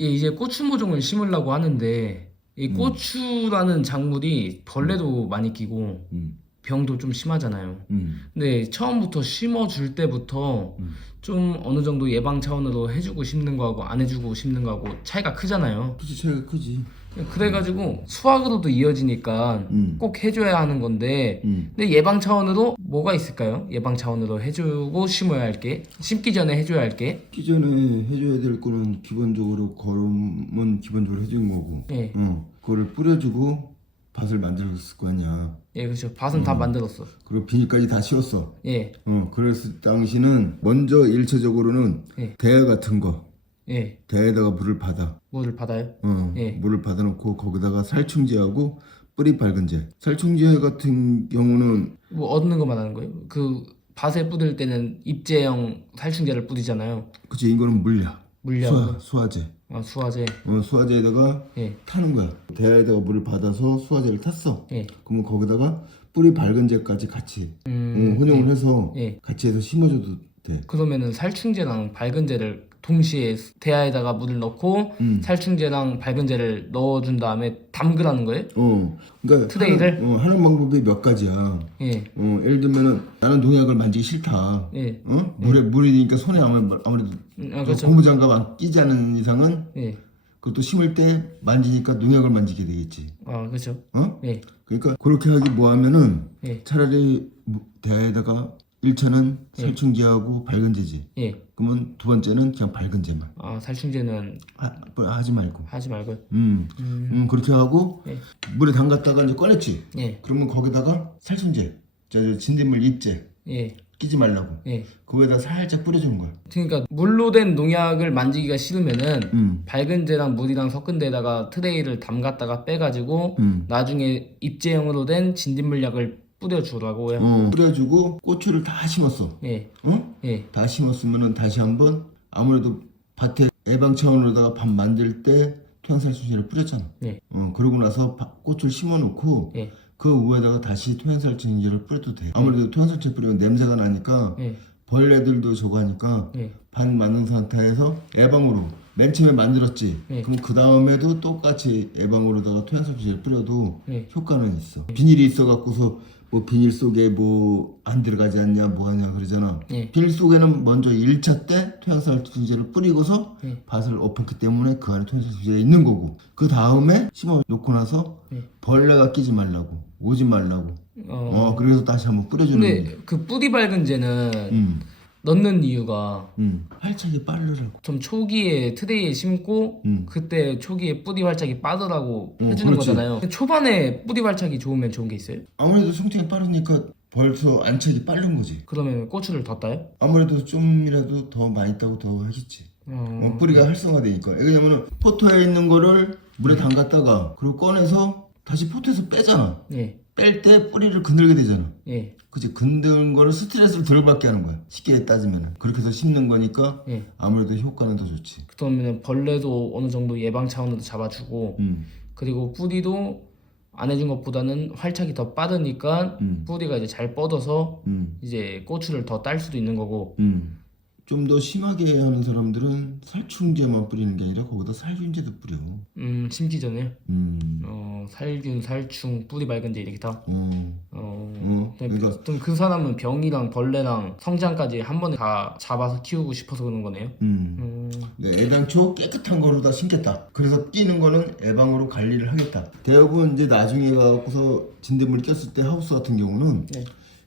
예, 이제 고추 모종을 심으려고 하는데 이 음. 고추라는 작물이 벌레도 많이 끼고 음, 병도 좀 심하잖아요. 음, 근데 처음부터 심어줄 때부터 음. 좀 어느 정도 예방 차원으로 해주고 심는 거하고 안 해주고 심는 거하고 차이가 크잖아요. 그치 차이가 크지. 그래가지고 수확으로도 이어지니까 음, 꼭 해줘야 하는 건데 음. 근데 예방 차원으로 뭐가 있을까요? 예방 차원으로 해주고 심어야 할 게 심기 전에 해줘야 할게기 전에 해줘야 될 거는 기본적으로 거름은 기본적으로 해주는 거고, 예, 어, 그거를 뿌려주고 밭을 만들었을 거 아니야. 예, 그렇죠. 밭은 다 만들었어. 그리고 비닐까지 다 씌웠어. 예, 어, 그랬을 당시는 먼저 일차적으로는 예. 대야 같은 거, 예, 대야에다가 물을 받아. 물을 받아요. 어, 예. 물을 받아놓고 거기다가 살충제하고 뿌리 밝은제. 살충제 같은 경우는 뭐 얻는 거 말하는 거예요? 그 밭에 뿌릴 때는 입제형 살충제를 뿌리잖아요. 그치 이거는 물약, 수화, 수화제. 아, 수화제. 어, 수화제에다가 예, 타는 거야. 대야에다가 물을 받아서 수화제를 탔어. 예, 그러면 거기다가 뿌리 밝은제까지 같이 음, 어, 혼용을 해서 예. 같이 해서 심어줘도 돼. 그러면은 살충제랑 밝은제를 동시에 대야에다가 물을 넣고 음. 살충제랑 밝은제를 넣어준 다음에 담그라는 거예요? 어, 그러니까 트레이를? 하는, 어, 하는 방법이 몇 가지야. 예, 어, 예를 들면은 나는 농약을 만지기 싫다. 예, 어? 물에 물이 되니까 손에 아무래도, 아무래도 음, 아, 그렇죠. 고무장갑 안 끼지 않은 이상은 예, 그것도 심을 때 만지니까 농약을 만지게 되겠지. 아, 그렇죠. 어? 예, 그러니까 그렇게 하기 뭐하면은 예, 차라리 무- 대야에다가 1차는 살충제하고 밝은제지. 예. 그러면 두 번째는 그냥 밝은제만. 아, 살충제는 하, 뭐 하지 말고. 하지 말고요. 음, 음, 음 그렇게 하고 예. 물에 담갔다가 이제 꺼냈지. 예, 그러면 거기다가 살충제, 저, 저 진딧물 잎제 예, 끼지 말라고. 예. 그거에다 살짝 뿌려주는 거야. 그러니까 물로 된 농약을 만지기가 싫으면은 음, 밝은제랑 물이랑 섞은 데다가 트레이를 담갔다가 빼가지고 음. 나중에 입제형으로 된 진딧물약을 뿌려주라고요. 어, 뿌려주고 고추를 다 심었어. 예, 어? 예, 다 심었으면은 다시 한번 아무래도 밭에 예방 차원으로다가 밥 만들 때 토양살충제를 뿌렸잖아. 예. 어, 그러고 나서 밥- 고추를 심어놓고 예, 그 위에다가 다시 토양살충제를 뿌려도 돼. 아무래도 토양살충제 뿌리면 냄새가 나니까 예, 벌레들도 저거 하니까 예, 반 만든 상태에서 예방으로 맨 처음에 만들었지. 예. 그럼 그 다음에도 똑같이 예방으로다가 토양살충제를 뿌려도 예. 효과는 있어. 비닐이 있어 갖고서 뭐 비닐 속에 뭐 안 들어가지 않냐 뭐 하냐 그러잖아. 예. 비닐 속에는 먼저 1차 때 토양살충제를 뿌리고서 예. 밭을 엎었기 때문에 그 안에 토양살충제가 있는 거고 그 다음에 심어 놓고 나서 예. 벌레가 끼지 말라고 오지 말라고 어. 어 그래서 다시 한번 뿌려주는 거지. 근데 그 뿌리 밝은제는 음, 넣는 이유가 음. 활착이 빠르라고. 좀 초기에 트레이에 심고 음. 그때 초기에 뿌리 활착이 빠르라고 어, 해주는 그렇지. 거잖아요. 초반에 뿌리 활착이 좋으면 좋은 게 있어요? 아무래도 성장이 빠르니까 벌써 안착이 빠른 거지. 그러면 고추를 더 따요? 아무래도 좀이라도 더 많이 따고 더 하겠지. 어, 어, 뿌리가 활성화되니까. 왜냐면은 포토에 있는 거를 물에 담갔다가 그리고 꺼내서 다시 포토에서 빼잖아. 예, 뺄 때 뿌리를 건들게 되잖아. 예, 그치 건드는 거를 스트레스를 덜 받게 하는 거야. 쉽게 따지면은 그렇게 해서 심는 거니까 예. 아무래도 효과는 더 좋지. 그러면 벌레도 어느 정도 예방 차원으로 잡아주고 음, 그리고 뿌리도 안 해준 것보다는 활착이 더 빠르니까 음, 뿌리가 이제 잘 뻗어서 음, 이제 고추를 더 딸 수도 있는 거고 음. 좀 더 심하게 하는 사람들은 살충제만 뿌리는 게 아니라 거기다 살균제도 뿌려. 음 심기 전에 음, 어 살균 살충 뿌리 밝은제 이렇게 다 어, 어, 어, 그러니까 좀그 사람은 병이랑 벌레랑 성장까지 한 번에 다 잡아서 키우고 싶어서 그런 거네요. 음. 음, 네, 애당초 깨끗한 거로 다 심겠다. 그래서 끼는 거는 애방으로 관리를 하겠다. 대부분 이제 나중에 가고서 진딧물 꼈을 때 하우스 같은 경우는 네.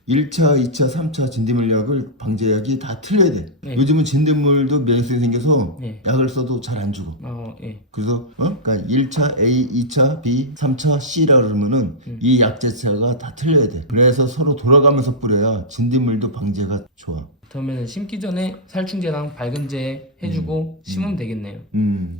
1차, 2차, 3차 진딧물약을 방제약이 다 틀려야 돼. 네. 요즘은 진딧물도 면역성이 생겨서 네. 약을 써도 잘안 죽어. 어, 예. 그래서 어? 그러니까 1차 A, 2차 B, 3차 C라 그러면은 음. 이 약제차가 다 틀려야 돼. 그래서 서로 돌아가면서 뿌려야 진딧물도 방제가 좋아. 그러면 심기 전에 살충제랑 밝은제 해주고 심으면 되겠네요. 음.